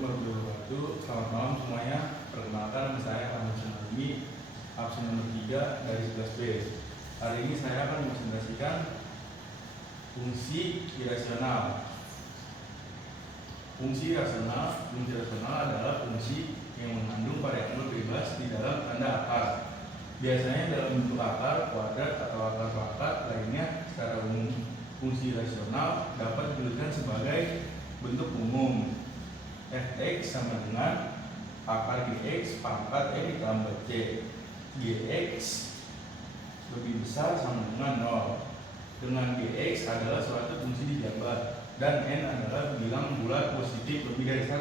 Assalamualaikum warahmatullahi wabarakatuh. Selamat malam semuanya. Perkenalkan, saya Ahmad Syahrini, absen nomor 3 dari 11B. Hari ini saya akan mempresentasikan fungsi irasional. Fungsi rasional adalah fungsi yang mengandung variabel bebas di dalam tanda akar. Biasanya dalam bentuk akar, kuadrat, atau akar pangkat lainnya. Secara umum, fungsi rasional dapat dituliskan sebagai bentuk umum. Fx sama dengan akar gx pangkat n ditambah c. Gx lebih besar sama dengan 0. Dengan gx adalah suatu fungsi dijabar dan n adalah bilang bulat positif lebih dari 1.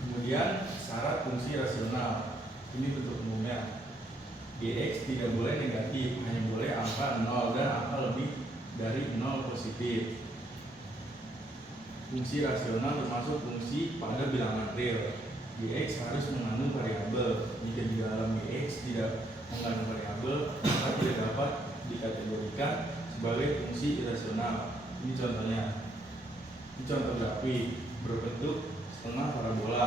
Kemudian syarat fungsi rasional. Ini bentuk umumnya. Gx tidak boleh negatif, hanya boleh angka 0 dan angka lebih dari 0 positif. Fungsi rasional termasuk fungsi pada bilangan real. Gx harus mengandung variabel. Jika di dalam gx tidak mengandung variabel, maka tidak dapat dikategorikan sebagai fungsi irasional. Ini contohnya. Ini contoh grafik berbentuk setengah parabola.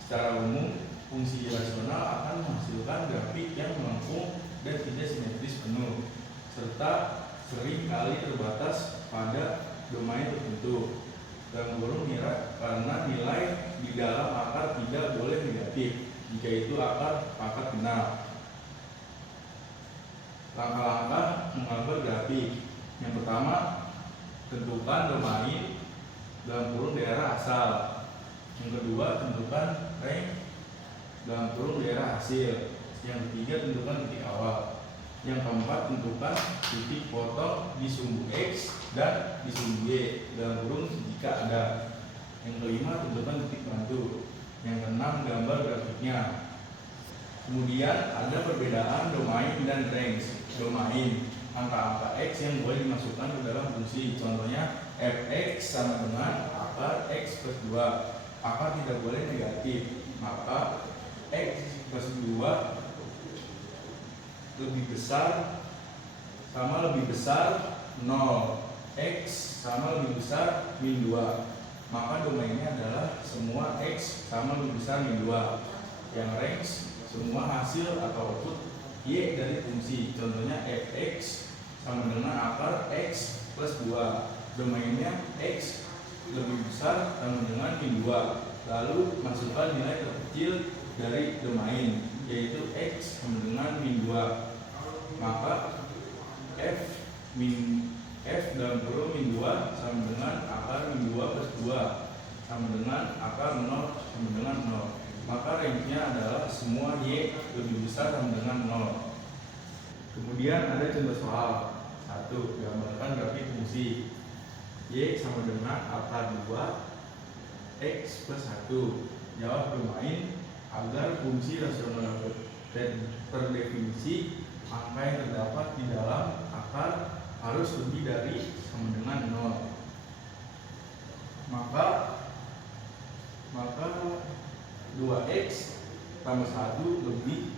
Secara umum, fungsi irasional akan menghasilkan grafik yang melengkung dan tidak simetris penuh, serta sering kali terbatas pada domain tertentu. Dan kurung karena nilai di dalam akar tidak boleh negatif jika itu akar pangkat benar. Langkah-langkah menggambar grafik. Yang pertama, tentukan domain dalam kurung daerah asal. Yang kedua, tentukan range dalam kurung daerah hasil. Yang ketiga, tentukan titik awal. Yang keempat, tentukan titik potong di sumbu X dan di sumbu Y dalam kurung jika ada. Yang kelima, tentukan titik bantu. Yang keenam, gambar grafiknya. Kemudian ada perbedaan domain dan range. Domain, angka-angka X yang boleh dimasukkan ke dalam fungsi. Contohnya, fx sama dengan akar X plus 2. Akar tidak boleh negatif, maka X plus 2 lebih besar sama lebih besar 0. X sama lebih besar min 2. Maka domainnya adalah semua X sama lebih besar min 2. Yang range semua hasil atau output Y dari fungsi. Contohnya fx sama dengan akar X plus 2. Domainnya X lebih besar sama dengan min 2. Lalu masukkan nilai terkecil dari domain, yaitu X sama dengan min 2. Maka F dalam kurung min 2 sama dengan akar min 2 plus 2 sama dengan akar 0 sama dengan 0. Maka range-nya adalah semua Y lebih besar sama dengan 0. Kemudian ada contoh soal. 1. Gambarkan grafik fungsi Y sama dengan akar 2 X plus 1. Jawab domain agar fungsi rasional terdefinisi angka yang terdapat di dalam akar harus lebih dari sama dengan 0. Maka 2x tambah 1 lebih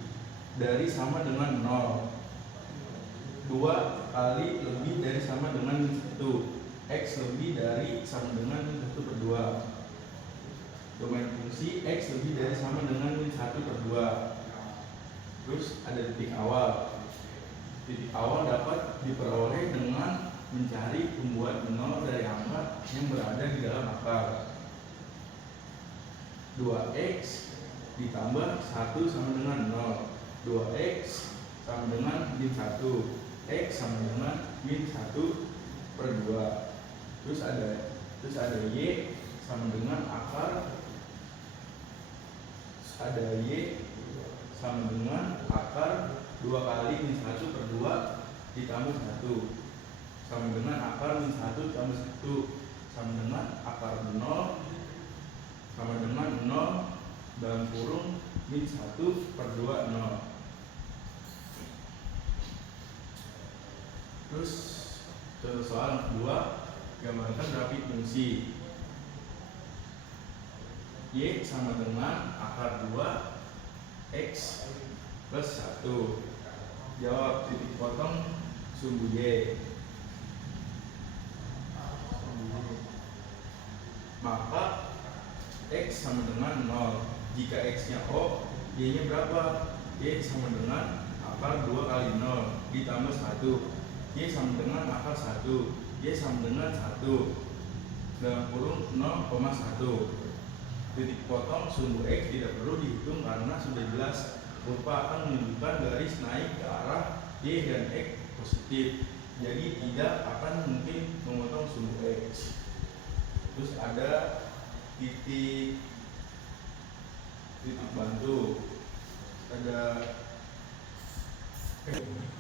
dari sama dengan 0. 2 kali lebih dari sama dengan 1. X lebih dari sama dengan 1 per 2. Domain fungsi X lebih dari sama dengan 1 per 2. Terus ada titik awal. Titik awal dapat diperoleh dengan mencari pembuat 0 dari angka yang berada di dalam akar. 2x ditambah 1 sama dengan 0. 2x sama dengan min 1. X sama dengan min 1 per 2. Terus ada Y sama dengan akar. Ada Y sama dengan akar 2 kali min 1 per 2 ditambah 1 sama dengan akar min 1 tambah 1 sama dengan akar 0 sama dengan 0 dalam kurung min 1 per 2 0. Terus contoh soal 2, gambarkan grafik fungsi Y sama dengan akar 2 X plus 1. Jawab titik potong sumbu Y. Maka X sama dengan 0. Jika X-nya O, Y-nya berapa? Y sama dengan akar 2 kali 0 ditambah 1. Y sama dengan akar 1. Y sama dengan 1 dalam kurung 0,1. Titik potong sumbu X tidak perlu dihitung karena sudah jelas rupa akan menunjukkan garis naik ke arah Y dan X positif. Jadi tidak akan mungkin memotong sumbu X. Terus ada titik bantu,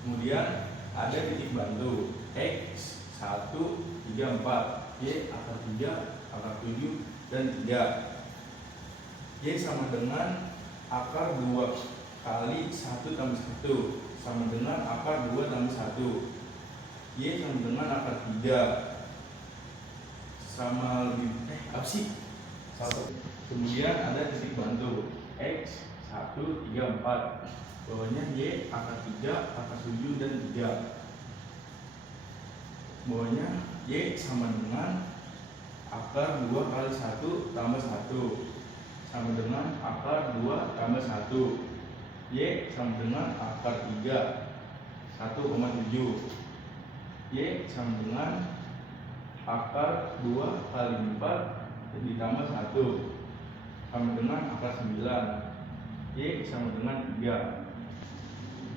kemudian ada titik bantu X 1, 3, 4, Y akar 3, akar 7, dan 3. Y sama dengan akar 2 kali 1 tambah 1 sama dengan akar 2 tambah 1. Y sama dengan akar 3 sama lebih apa sih? 1. Kemudian ada titik bantu X 1, 3, 4. Bawahnya Y akar 3, akar 7, dan 3. Bawahnya Y sama dengan akar 2 kali 1 tambah 1 sama dengan akar 2 tambah 1. Y sama dengan akar 3, 1,7. Y sama dengan akar 2 kali 4 ditambah 1 sama dengan akar 9. Y sama dengan 3.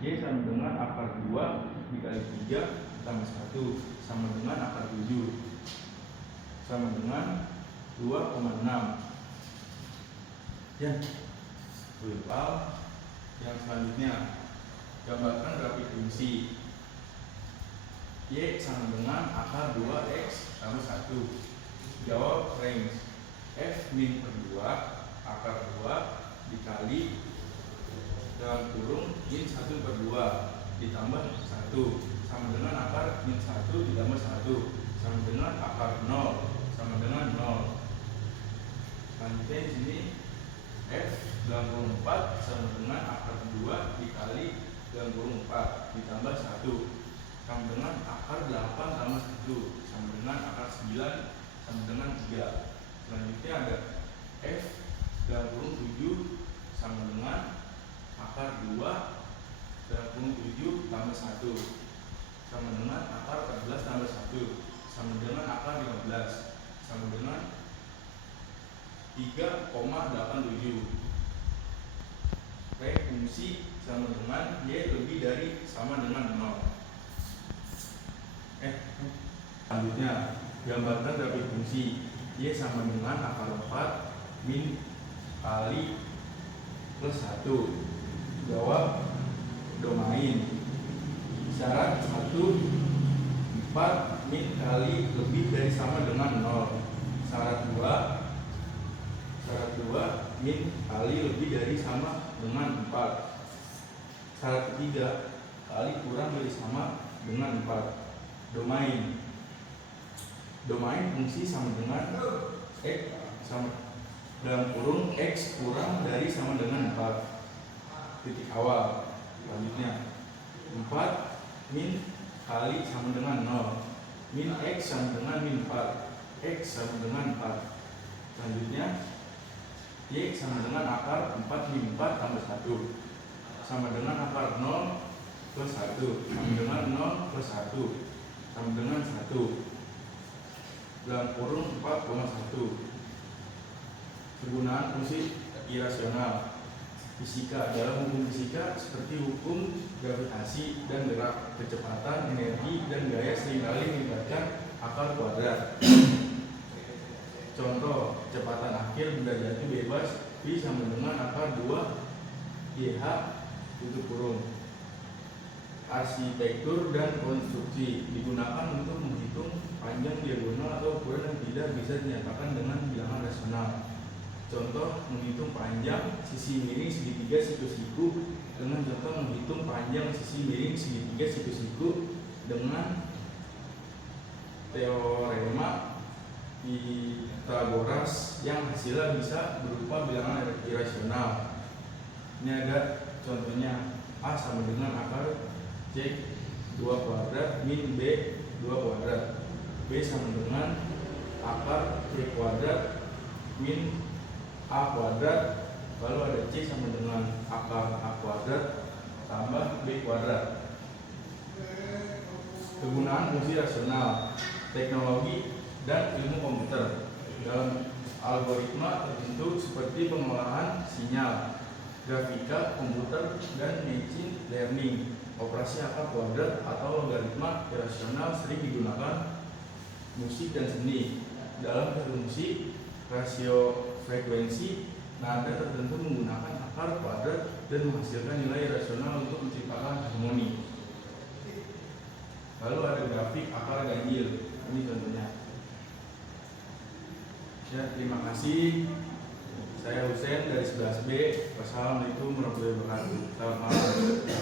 Y sama dengan akar 2 dikali 3 tambah 1 sama dengan akar 7 sama dengan 2,6. Ya, yang selanjutnya gambarkan grafik fungsi. Y sama dengan akar 2x tambah 1. Jawab range f min per 2 akar 2 dikali dalam kurung min 1 per 2 ditambah 1 sama dengan akar min 1 ditambah 1 sama dengan akar 0 sama dengan 0. Selanjutnya di sini f dalam kurung 4 sama dengan akar 2 dikali dalam kurung 4 ditambah 1 sama dengan akar 8 tambah 1 sama dengan akar 9 sama dengan 3. Selanjutnya ada f dalam kurung 7 sama dengan akar 2 dalam kurung 7 tambah 1 sama dengan akar 14 tambah 1 sama dengan akar 15 sama dengan 3,87. Fungsi sama dengan Y lebih dari sama dengan 0. Selanjutnya gambarkan grafik fungsi. Y sama dengan akar 4 min kali plus 1. Jawab domain. Syarat 1, 4 min kali lebih dari sama dengan 0. Syarat 2 min kali lebih dari sama dengan 4. Syarat ketiga kali kurang dari sama dengan 4. Domain fungsi sama dengan X sama dalam kurung X kurang dari sama dengan 4. Titik awal. Selanjutnya 4 min kali sama dengan 0. Min X sama dengan min 4. X sama dengan 4. Selanjutnya Y sama dengan akar 4 min 4 tambah 1 sama dengan akar 0 plus 1 sama dengan 0 plus 1 sama dengan 1 dalam kurung 4,1. Kegunaan fungsi irasional fisika. Dalam hukum fisika seperti hukum gravitasi dan gerak, kecepatan, energi, dan gaya seringkali melibatkan akar kuadrat. Contoh, kecepatan akhir benda jatuh bebas V sama dengan akar 2 YH tutup kurung. Arsitektur dan konstruksi digunakan untuk menghitung panjang diagonal atau ukuran yang tidak bisa dinyatakan dengan bilangan rasional. Contoh, menghitung panjang sisi miring segitiga siku-siku dengan contoh menghitung panjang sisi miring segitiga siku-siku dengan teorema Pythagoras yang hasilnya bisa berupa bilangan irasional. Ini ada contohnya. A sama dengan akar C 2 kuadrat min B 2 kuadrat. B sama dengan akar C kuadrat min A kuadrat, lalu ada C sama dengan akar A kuadrat tambah B kuadrat. Kegunaan fungsi rasional, teknologi, dan ilmu komputer dalam algoritma tertentu seperti pengolahan sinyal, grafika, komputer, dan machine learning. Operasi akar kuadrat atau logaritma irasional sering digunakan musik dan seni. Dalam teori musik, rasio frekuensi nada tertentu menggunakan akar kuadrat dan menghasilkan nilai rasional untuk menciptakan harmoni. Lalu ada grafik akar ganjil, ini contohnya. Ya, terima kasih. Saya Husein dari 11B. Wassalamualaikum warahmatullahi wabarakatuh. Selamat malam.